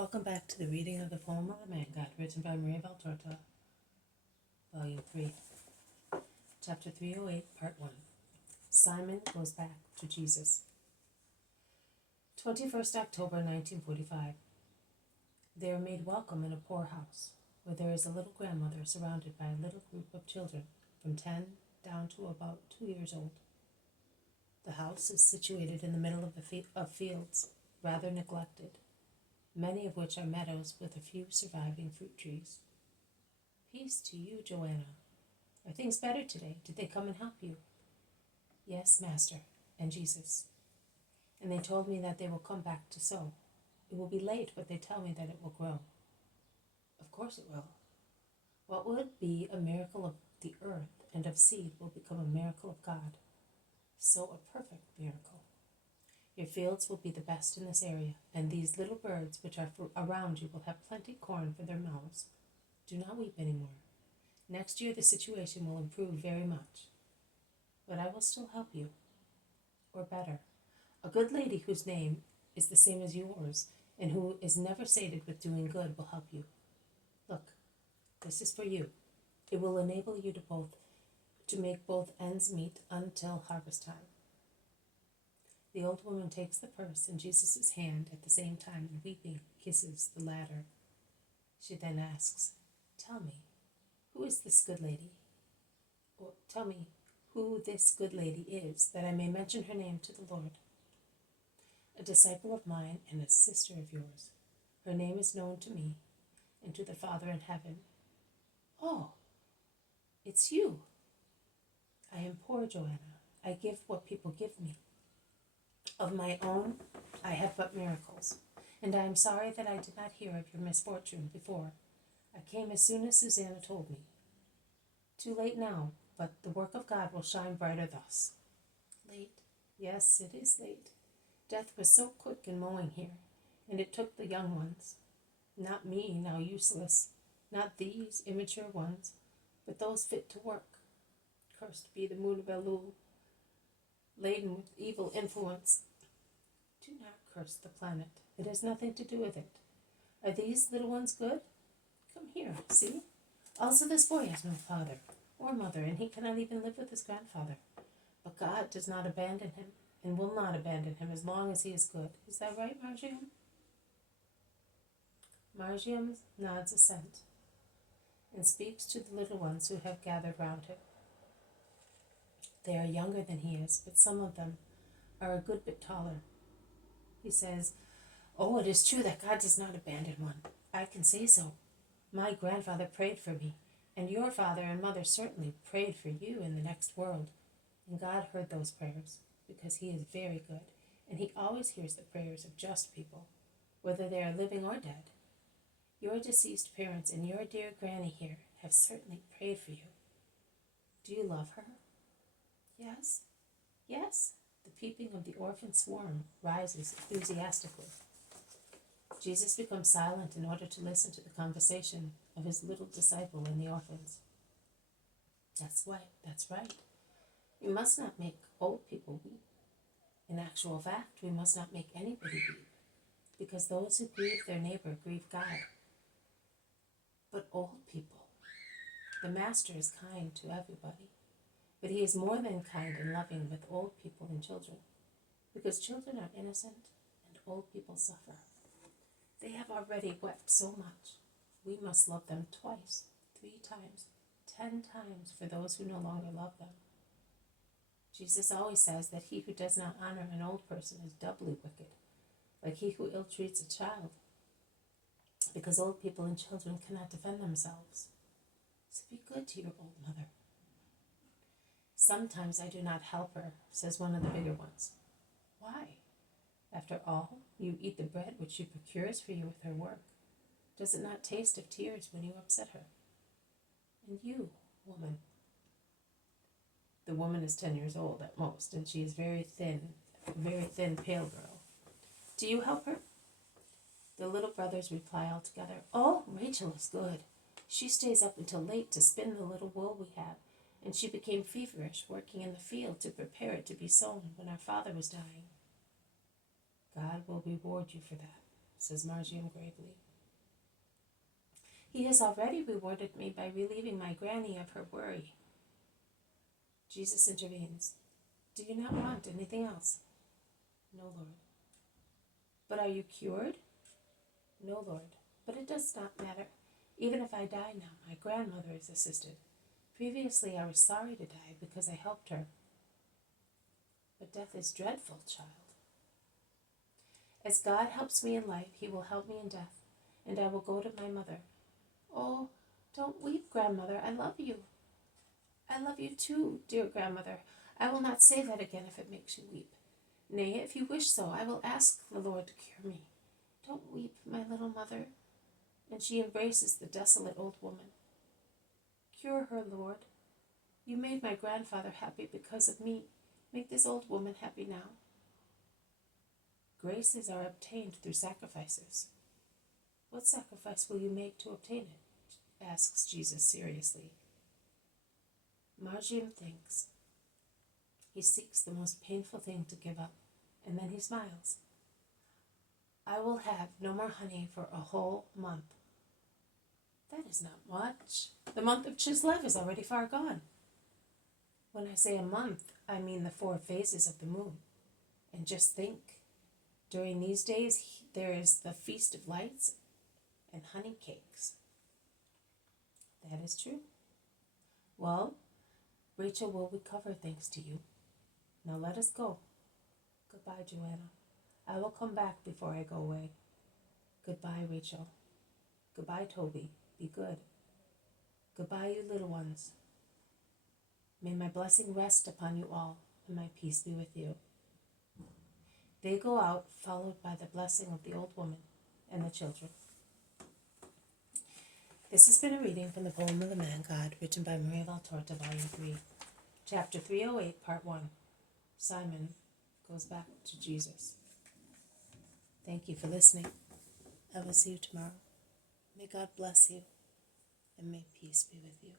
Welcome back to the reading of the poem of the Man God, written by Maria Valtorta, Volume 3, Chapter 308, Part 1. Simon Goes Back to Jesus. 21st October 1945. They are made welcome in a poor house, where there is a little grandmother surrounded by a little group of children, from 10 down to about 2 years old. The house is situated in the middle of fields, rather neglected, many of which are meadows with a few surviving fruit trees. Peace to you, Joanna. Are things better today? Did they come and help you? Yes, Master, and Jesus. And they told me that they will come back to sow. It will be late, but they tell me that it will grow. Of course it will. What would be a miracle of the earth and of seed will become a miracle of God. So a perfect miracle. Your fields will be the best in this area, and these little birds which are around you will have plenty corn for their mouths. Do not weep any more. Next year the situation will improve very much. But I will still help you. Or better, a good lady whose name is the same as yours, and who is never sated with doing good will help you. Look, this is for you. It will enable you to make both ends meet until harvest time. The old woman takes the purse in Jesus' hand at the same time and weeping kisses the latter. She then asks, Tell me, who is this good lady? Or tell me who this good lady is, that I may mention her name to the Lord. A disciple of mine and a sister of yours. Her name is known to me and to the Father in heaven. Oh, it's you. I am poor, Joanna. I give what people give me. Of my own, I have but miracles, and I am sorry that I did not hear of your misfortune before. I came as soon as Susanna told me. Too late now, but the work of God will shine brighter thus. Late? Yes, it is late. Death was so quick in mowing here, and it took the young ones. Not me, now useless, not these immature ones, but those fit to work. Cursed be the moon of Elul, laden with evil influence. Do not curse the planet. It has nothing to do with it. Are these little ones good? Come here, see? Also this boy has no father or mother, and he cannot even live with his grandfather. But God does not abandon him, and will not abandon him as long as he is good. Is that right, Margiam? Margiam nods assent, and speaks to the little ones who have gathered round him. They are younger than he is, but some of them are a good bit taller. He says, Oh, it is true that God does not abandon one. I can say so. My grandfather prayed for me, and your father and mother certainly prayed for you in the next world. And God heard those prayers, because he is very good, and he always hears the prayers of just people, whether they are living or dead. Your deceased parents and your dear granny here have certainly prayed for you. Do you love her? Yes? Yes. The peeping of the orphan swarm rises enthusiastically. Jesus becomes silent in order to listen to the conversation of his little disciple and the orphans. That's right. We must not make old people weep. In actual fact, we must not make anybody weep, because those who grieve their neighbor grieve God. But old people, the Master is kind to everybody. But he is more than kind and loving with old people and children, because children are innocent and old people suffer. They have already wept so much. We must love them twice, 3 times, 10 times for those who no longer love them. Jesus always says that he who does not honor an old person is doubly wicked, like he who ill-treats a child, because old people and children cannot defend themselves. So be good to your old mother. Sometimes I do not help her, says one of the bigger ones. Why? After all, you eat the bread which she procures for you with her work. Does it not taste of tears when you upset her? And you, woman. The woman is 10 years old at most, and she is a very thin, pale girl. Do you help her? The little brothers reply all together, Oh, Rachel is good. She stays up until late to spin the little wool we have, and she became feverish working in the field to prepare it to be sown when our father was dying. God will reward you for that, says Margiam gravely. He has already rewarded me by relieving my granny of her worry. Jesus intervenes. Do you not want anything else? No, Lord. But are you cured? No, Lord. But it does not matter. Even if I die now, my grandmother is assisted. Previously, I was sorry to die because I helped her. But death is dreadful, child. As God helps me in life, he will help me in death, and I will go to my mother. Oh, don't weep, grandmother. I love you. I love you too, dear grandmother. I will not say that again if it makes you weep. Nay, if you wish so, I will ask the Lord to cure me. Don't weep, my little mother. And she embraces the desolate old woman. Cure her, Lord. You made my grandfather happy because of me. Make this old woman happy now. Graces are obtained through sacrifices. What sacrifice will you make to obtain it? Asks Jesus seriously. Margiam thinks. He seeks the most painful thing to give up, and then he smiles. I will have no more honey for a whole month. That is not much. The month of Chislev is already far gone. When I say a month, I mean the 4 phases of the moon. And just think, during these days there is the Feast of Lights and honey cakes. That is true. Well, Rachel will recover thanks to you. Now let us go. Goodbye, Joanna. I will come back before I go away. Goodbye, Rachel. Goodbye, Toby. Be good. Goodbye, you little ones. May my blessing rest upon you all, and my peace be with you. They go out, followed by the blessing of the old woman and the children. This has been a reading from the Poem of the Man God, written by Maria Valtorta, Volume 3, Chapter 308, Part 1. Simon goes back to Jesus. Thank you for listening. I will see you tomorrow. May God bless you, and may peace be with you.